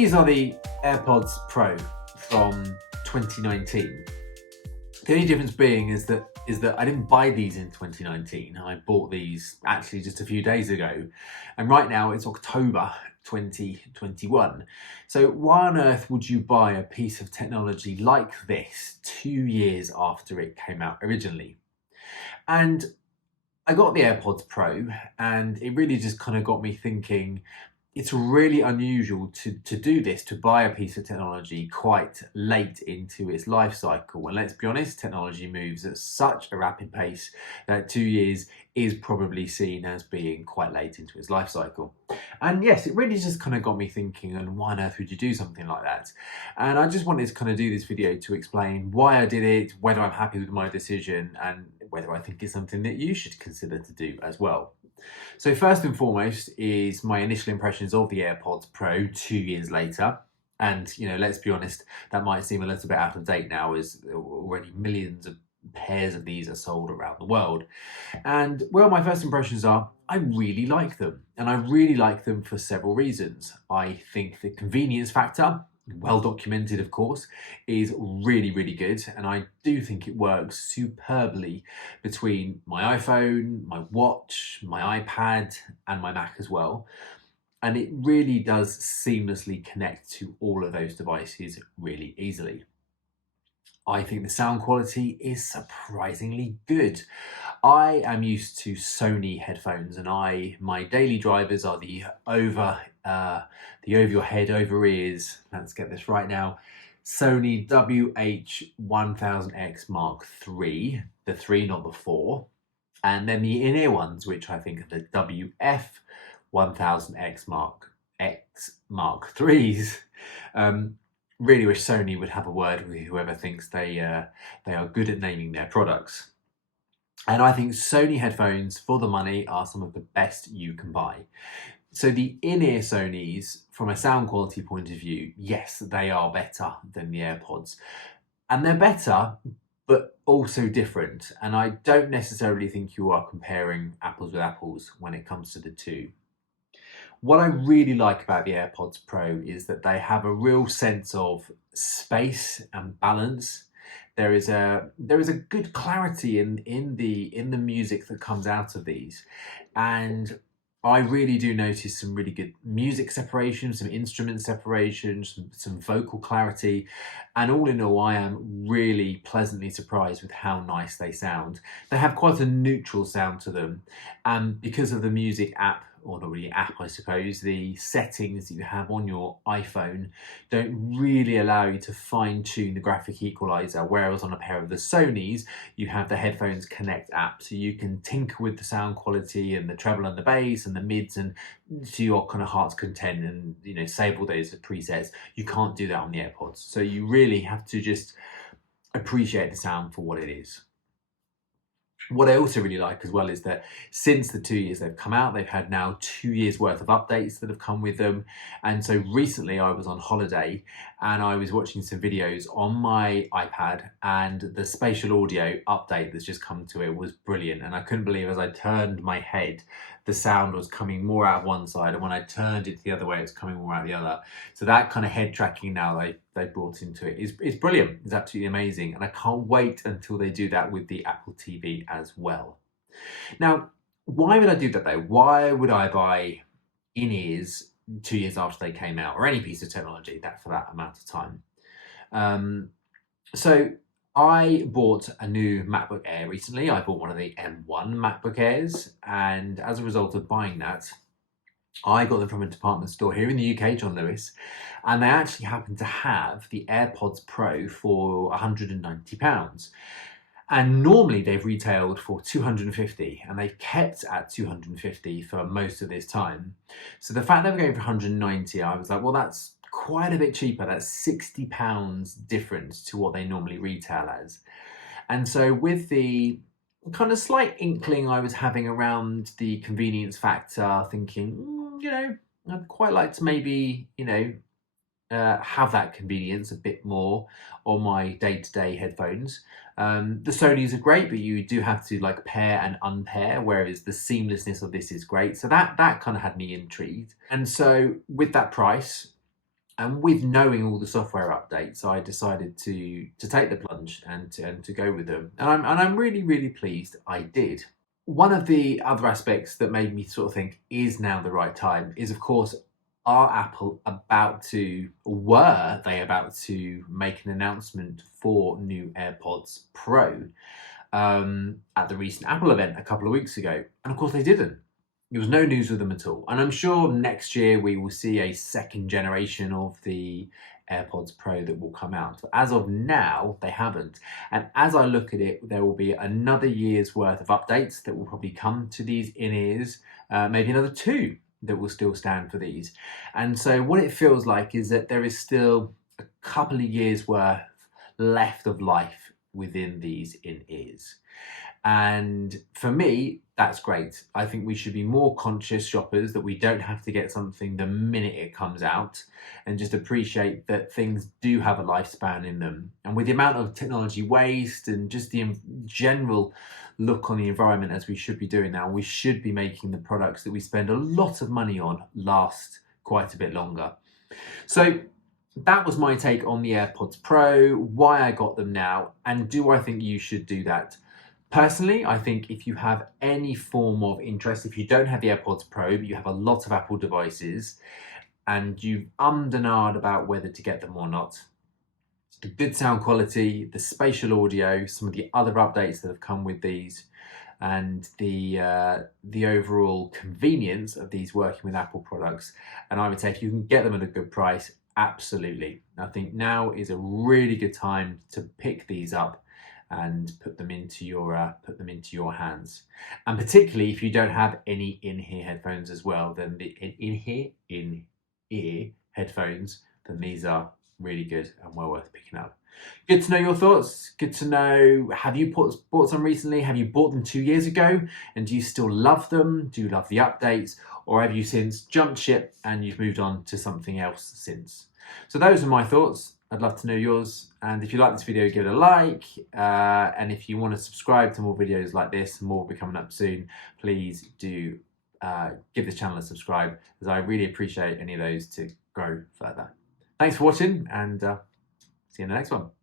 These are the AirPods Pro from 2019. The only difference being is that I didn't buy these in 2019. I bought these actually just a few days ago, and right now it's October 2021. So why on earth would you buy a piece of technology like this 2 years after it came out originally? And I got the AirPods Pro, and it really just kind of got me thinking, it's really unusual to do this, to buy a piece of technology quite late into its life cycle. And let's be honest, technology moves at such a rapid pace that 2 years is probably seen as being quite late into its life cycle. And yes, it really just kind of got me thinking, and why on earth would you do something like that? And I just wanted to kind of do this video to explain why I did it, whether I'm happy with my decision, and whether I think it's something that you should consider to do as well. So first and foremost is my initial impressions of the AirPods Pro 2 years later. And, let's be honest, that might seem a little bit out of date now, as already millions of pairs of these are sold around the world. And well, my first impressions are, I really like them. And I really like them for several reasons. I think the convenience factor, well documented of course, is really, really good, and I do think it works superbly between my iPhone, my watch, my iPad and my Mac as well, and it really does seamlessly connect to all of those devices really easily. I think the sound quality is surprisingly good. I am used to Sony headphones, and my daily drivers are the over your head, over ears. Let's get this right now. Sony WH-1000X Mark III, the 3, not the 4, and then the in-ear ones, which I think are the WF-1000X Mark IIIs. Really wish Sony would have a word with whoever thinks they are good at naming their products. And I think Sony headphones for the money are some of the best you can buy. So the in-ear Sonys, from a sound quality point of view, yes, they are better than the AirPods. And they're better, but also different. And I don't necessarily think you are comparing apples with apples when it comes to the two. What I really like about the AirPods Pro is that they have a real sense of space and balance. There is a good clarity in the music that comes out of these, and I really do notice some really good music separation, some instrument separation, some vocal clarity, and all in all, I am really pleasantly surprised with how nice they sound. They have quite a neutral sound to them, and because of the music app, or not really app I suppose, the settings that you have on your iPhone don't really allow you to fine tune the graphic equalizer, whereas on a pair of the Sonys you have the Headphones Connect app, so you can tinker with the sound quality and the treble and the bass and the mids and to your kind of heart's content, and save all those presets. You can't do that on the AirPods, so you really have to just appreciate the sound for what it is. What I also really like as well is that since the 2 years they've come out, they've had now 2 years worth of updates that have come with them. And so recently I was on holiday and I was watching some videos on my iPad, and the spatial audio update that's just come to it was brilliant. And I couldn't believe, as I turned my head, the sound was coming more out of one side, and when I turned it the other way, it's coming more out the other. So that kind of head tracking now they brought into it is brilliant. It's absolutely amazing, and I can't wait until they do that with the Apple TV as well. Now, why would I do that though? Why would I buy in-ears 2 years after they came out, or any piece of technology that for that amount of time? So I bought a new MacBook Air recently. I bought one of the M1 MacBook Airs, and as a result of buying that, I got them from a department store here in the UK, John Lewis, and they actually happened to have the AirPods Pro for £190. And normally they've retailed for £250, and they've kept at £250 for most of this time. So the fact they were going for £190, I was like, well, that's quite a bit cheaper. That's £60 difference to what they normally retail as. And so with the kind of slight inkling I was having around the convenience factor, thinking, I'd quite like to maybe, have that convenience a bit more on my day-to-day headphones. The Sonys are great, but you do have to pair and unpair, whereas the seamlessness of this is great. So that kind of had me intrigued. And so with that price, And with knowing all the software updates, I decided to take the plunge and to go with them. And I'm really, really pleased I did. One of the other aspects that made me sort of think, is now the right time, is of course, are Apple about to, or were they about to make an announcement for new AirPods Pro at the recent Apple event a couple of weeks ago? And of course they didn't. There was no news with them at all. And I'm sure next year we will see a second generation of the AirPods Pro that will come out. But as of now, they haven't. And as I look at it, there will be another year's worth of updates that will probably come to these in-ears, maybe another 2 that will still stand for these. And so what it feels like is that there is still a couple of years worth left of life within these in-ears. And for me, that's great. I think we should be more conscious shoppers, that we don't have to get something the minute it comes out, and just appreciate that things do have a lifespan in them. And with the amount of technology waste and just the general look on the environment, as we should be doing now, we should be making the products that we spend a lot of money on last quite a bit longer. So that was my take on the AirPods Pro, why I got them now, and do I think you should do that? Personally, I think if you have any form of interest, if you don't have the AirPods Pro, but you have a lot of Apple devices, and you've and ahed about whether to get them or not, the good sound quality, the spatial audio, some of the other updates that have come with these, and the overall convenience of these working with Apple products, and I would say if you can get them at a good price, absolutely. I think now is a really good time to pick these up and put them into your hands. And particularly if you don't have any in-ear headphones as well, then the in-ear headphones, then these are really good and well worth picking up. Good to know your thoughts. Good to know, have you bought some recently? Have you bought them 2 years ago? And do you still love them? Do you love the updates? Or have you since jumped ship and you've moved on to something else since? So those are my thoughts. I'd love to know yours. And if you like this video, give it a like. And if you want to subscribe to more videos like this, more will be coming up soon, please do give this channel a subscribe, as I really appreciate any of those to grow further. Thanks for watching, and see you in the next one.